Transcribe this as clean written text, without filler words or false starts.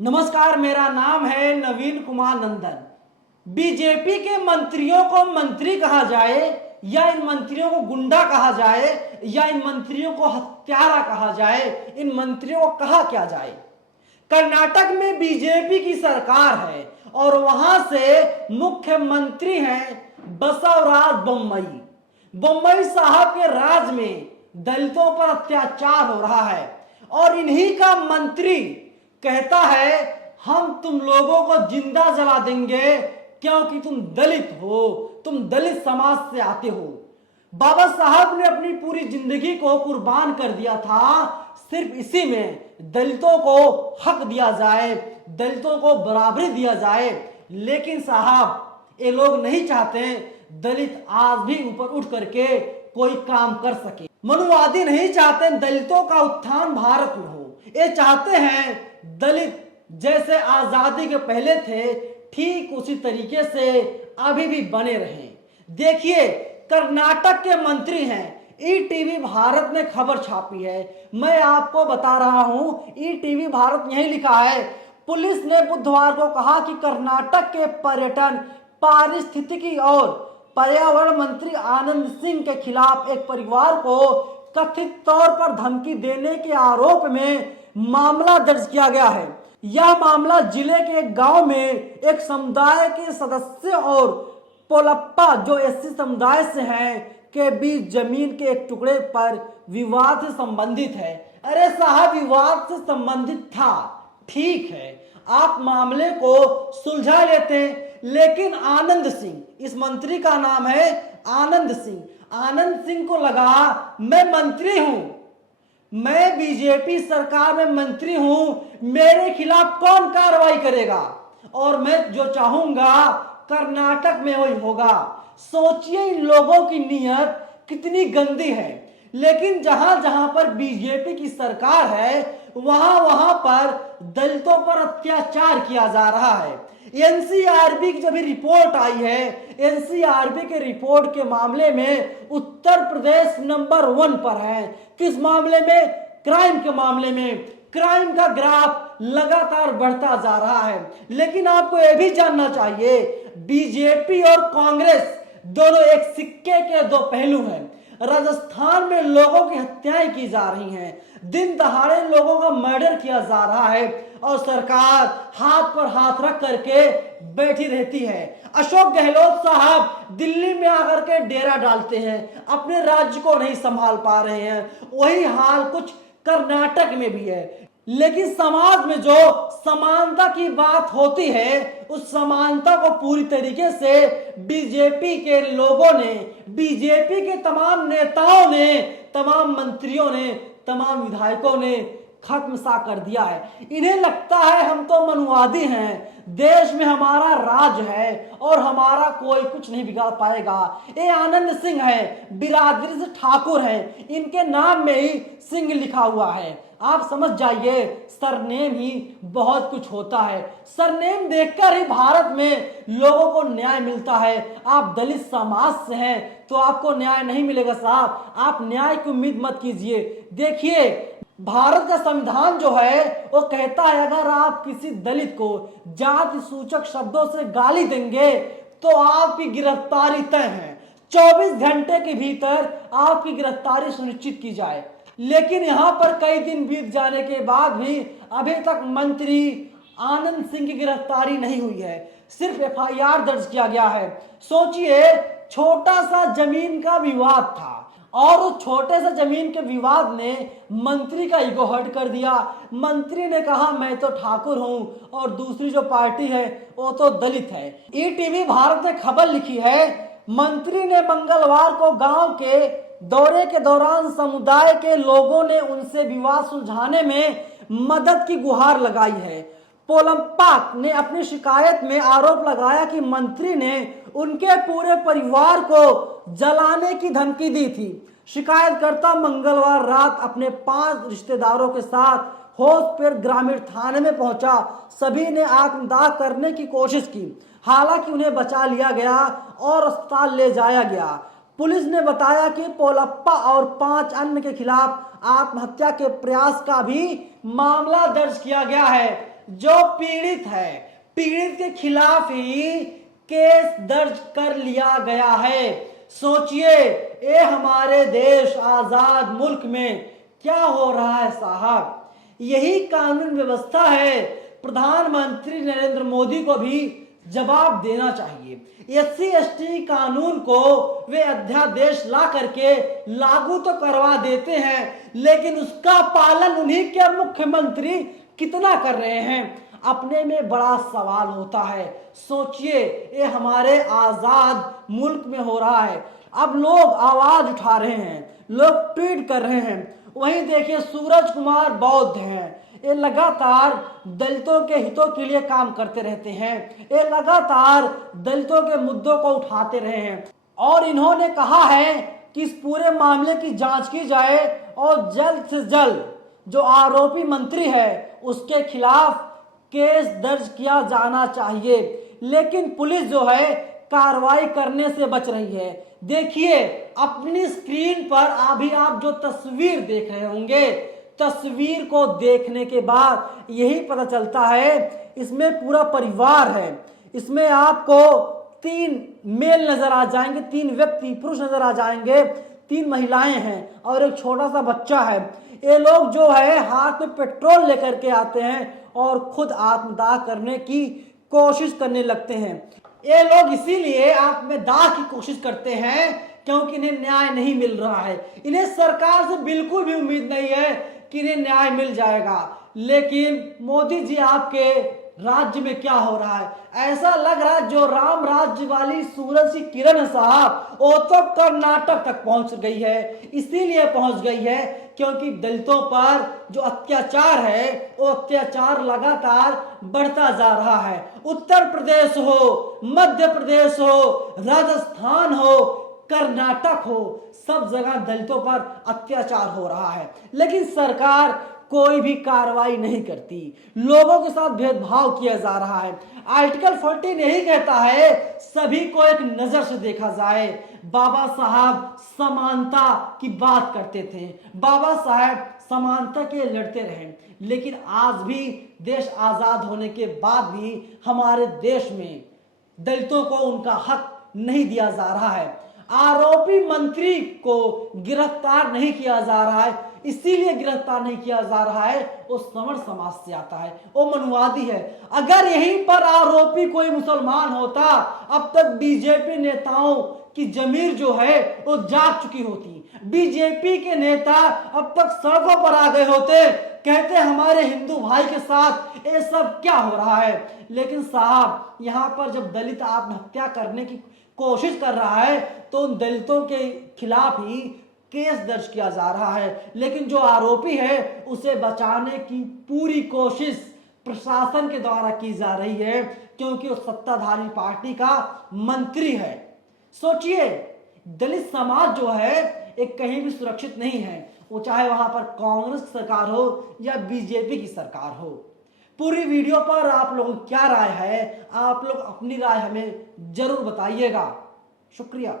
नमस्कार, मेरा नाम है नवीन कुमार नंदन। बीजेपी के मंत्रियों को मंत्री कहा जाए या इन मंत्रियों को गुंडा कहा जाए या इन मंत्रियों को हत्यारा कहा जाए, इन मंत्रियों को कहा क्या जाए। कर्नाटक में बीजेपी की सरकार है और वहां से मुख्यमंत्री हैं बसवराज बोम्मई। बोम्मई साहब के राज में दलितों पर अत्याचार हो रहा है और इन्हीं का मंत्री कहता है हम तुम लोगों को जिंदा जला देंगे क्योंकि तुम दलित हो, तुम दलित समाज से आते हो। बाबा साहब ने अपनी पूरी जिंदगी को कुर्बान कर दिया था सिर्फ इसी में दलितों को हक दिया जाए, दलितों को बराबरी दिया जाए। लेकिन साहब ये लोग नहीं चाहते दलित आज भी ऊपर उठ करके कोई काम कर सके। मनुवादी नहीं चाहते दलितों का उत्थान भारत में हो। ये चाहते हैं दलित जैसे आजादी के पहले थे ठीक उसी तरीके से अभी भी बने रहें। देखिए, कर्नाटक के मंत्री हैं। ईटीवी भारत ने खबर छापी है, मैं आपको बता रहा हूं। ईटीवी भारत यही लिखा है, पुलिस ने बुधवार को कहा कि कर्नाटक के पर्यटन, पारिस्थितिकी और पर्यावरण मंत्री आनंद सिंह के खिलाफ एक परिवार को कथित तौर पर धमकी देने के आरोप में मामला दर्ज किया गया है। यह मामला जिले के एक गांव में एक समुदाय के सदस्य और पोलप्पा जो एससी समुदाय से हैं के बीच जमीन के एक टुकड़े पर विवाद से संबंधित है। अरे साहब, विवाद से संबंधित था, ठीक है, आप मामले को सुलझा लेते हैं। लेकिन आनंद सिंह, इस मंत्री का नाम है आनंद सिंह, आनंद सिंह को लगा मैं मंत्री हूं, मैं बीजेपी सरकार में मंत्री हूं, मेरे खिलाफ कौन कार्रवाई करेगा और मैं जो चाहूंगा कर्नाटक में वही होगा। सोचिए इन लोगों की नीयत कितनी गंदी है। लेकिन जहां जहां पर बीजेपी की सरकार है वहां वहां पर दलितों पर अत्याचार किया जा रहा है। एनसीआरबी की जब रिपोर्ट आई है, एनसीआरबी के रिपोर्ट के मामले में उत्तर प्रदेश नंबर 1 पर है। किस मामले में? क्राइम के मामले में। क्राइम का ग्राफ लगातार बढ़ता जा रहा है। लेकिन आपको यह भी जानना चाहिए, बीजेपी और कांग्रेस दोनों एक सिक्के के दो पहलू हैं। राजस्थान में लोगों की हत्याएं की जा रही हैं, दिन दहाड़े लोगों का मर्डर किया जा रहा है और सरकार हाथ पर हाथ रख करके बैठी रहती है। अशोक गहलोत साहब दिल्ली में आकर के डेरा डालते हैं, अपने राज्य को नहीं संभाल पा रहे हैं। वही हाल कुछ कर्नाटक में भी है। लेकिन समाज में जो समानता की बात होती है, उस समानता को पूरी तरीके से बीजेपी के लोगों ने, बीजेपी के तमाम नेताओं ने, तमाम मंत्रियों ने, तमाम विधायकों ने खत्म सा कर दिया है। इन्हें लगता है हम तो मनुवादी हैं, देश में हमारा राज है और हमारा कोई कुछ नहीं बिगाड़ पाएगा। ये आनंद सिंह है, बिरादरी से ठाकुर हैं, इनके नाम में ही सिंह लिखा हुआ है। आप समझ जाइए, सरनेम ही बहुत कुछ होता है। सरनेम देखकर ही भारत में लोगों को न्याय मिलता है। आप दलित समाज से हैं तो आपको न्याय नहीं मिलेगा साहब, आप न्याय की उम्मीद मत कीजिए। देखिए, भारत का संविधान जो है वो कहता है अगर आप किसी दलित को जाति सूचक शब्दों से गाली देंगे तो आपकी गिरफ्तारी तय है। 24 घंटे के भीतर आपकी गिरफ्तारी सुनिश्चित की जाए। लेकिन यहां पर कई दिन बीत जाने के बाद भी अभी तक मंत्री आनंद सिंह की गिरफ्तारी नहीं हुई है, सिर्फ एफआईआर दर्ज किया गया है। सोचिए, छोटा सा जमीन का विवाद था और उस छोटे से जमीन के विवाद ने मंत्री का ईगो हर्ट कर दिया। मंत्री ने कहा मैं तो ठाकुर हूं और दूसरी जो पार्टी है वो तो दलित है। ईटीवी भारत ने खबर लिखी है, मंत्री ने मंगलवार को गांव के दौरे के दौरान समुदाय के लोगों ने उनसे विवाद सुलझाने में मदद की गुहार लगाई है। पोलम्पा ने अपनी शिकायत में आरोप लगाया कि मंत्री ने उनके पूरे परिवार को जलाने की धमकी दी थी। शिकायतकर्ता मंगलवार रात अपने 5 रिश्तेदारों के साथ होशपेर ग्रामीण थाने में पहुंचा। सभी ने आत्मदाह करने की कोशिश की, हालांकि उन्हें बचा लिया गया और अस्पताल ले जाया गया। पुलिस ने बताया कि पोलप्पा और 5 अन्य के खिलाफ आत्महत्या के प्रयास का भी मामला दर्ज किया गया है। जो पीड़ित है, पीड़ित के खिलाफ ही केस दर्ज कर लिया गया है। सोचिए, ये हमारे देश आजाद मुल्क में क्या हो रहा है साहब। यही कानून व्यवस्था है। प्रधानमंत्री नरेंद्र मोदी को भी जवाब देना चाहिए। एससी एसटी कानून को वे अध्यादेश ला करके लागू तो करवा देते हैं, लेकिन उसका पालन उन्हीं के मुख्यमंत्री कितना कर रहे हैं, अपने में बड़ा सवाल होता है। सोचिए, ये हमारे आजाद मुल्क में हो रहा है। अब लोग आवाज उठा रहे हैं, लोग ट्वीट कर रहे हैं। वहीं देखिए, सूरज कुमार बौद्ध हैं, ये लगातार दलितों के हितों के लिए काम करते रहते हैं, ये लगातार दलितों के मुद्दों को उठाते रहे हैं और इन्होंने कहा है कि इस पूरे मामले की जांच की जाए और जल्द से जल्द जो आरोपी मंत्री है उसके खिलाफ केस दर्ज किया जाना चाहिए। लेकिन पुलिस जो है कार्रवाई करने से बच रही है। देखिए, अपनी स्क्रीन पर अभी आप जो तस्वीर देख रहे होंगे, तस्वीर को देखने के बाद यही पता चलता है इसमें पूरा परिवार है। इसमें आपको 3 मेल नजर आ जाएंगे, 3 व्यक्ति पुरुष नजर आ जाएंगे, 3 महिलाएं हैं और एक छोटा सा बच्चा है। ये लोग जो है हाथ में पेट्रोल लेकर के आते हैं और खुद आत्मदाह करने की कोशिश करने लगते हैं। ये लोग इसीलिए आत्मदाह की कोशिश करते हैं क्योंकि इन्हें न्याय नहीं मिल रहा है। इन्हें सरकार से बिल्कुल भी उम्मीद नहीं है कि इन्हें न्याय मिल जाएगा। लेकिन मोदी जी, आपके राज्य में क्या हो रहा है? ऐसा लग रहा है जो राम राज्य वाली सूरज की किरण है साहब, वो तो कर्नाटक तक पहुंच गई है। इसीलिए पहुंच गई है क्योंकि दलितों पर जो अत्याचार है वो अत्याचार लगातार बढ़ता जा रहा है। उत्तर प्रदेश हो, मध्य प्रदेश हो, राजस्थान हो, कर्नाटक हो, सब जगह दलितों पर अत्याचार हो रहा है, लेकिन सरकार कोई भी कार्रवाई नहीं करती। लोगों के साथ भेदभाव किया जा रहा है। आर्टिकल 14 यही कहता है सभी को एक नजर से देखा जाए। बाबा साहब समानता की बात करते थे, बाबा साहब समानता के लिए लड़ते रहे, लेकिन आज भी देश आजाद होने के बाद भी हमारे देश में दलितों को उनका हक नहीं दिया जा रहा है। आरोपी मंत्री को गिरफ्तार नहीं किया जा रहा है। इसीलिए गिरफ्तार नहीं किया जा रहा है, वो सवर्ण समाज से आता है, वो मनुवादी है। अगर यहीं पर आरोपी कोई मुसलमान होता, अब तक बीजेपी नेताओं की जमीर जो है वो जाग चुकी होती। बीजेपी के नेता अब तक सड़कों पर आ गए होते, कहते हमारे हिंदू भाई के साथ ये सब क्या हो रहा है। लेकिन साहब, यहाँ पर जब दलित आत्महत्या करने की कोशिश कर रहा है तो उन दलितों के खिलाफ ही केस दर्ज किया जा रहा है, लेकिन जो आरोपी है उसे बचाने की पूरी कोशिश प्रशासन के द्वारा की जा रही है क्योंकि वो सत्ताधारी पार्टी का मंत्री है। सोचिए, दलित समाज जो है एक कहीं भी सुरक्षित नहीं है, वो चाहे वहां पर कांग्रेस की सरकार हो या बीजेपी की सरकार हो। पूरी वीडियो पर आप लोगों की क्या राय है? आप लोग अपनी राय हमें जरूर बताइएगा। शुक्रिया।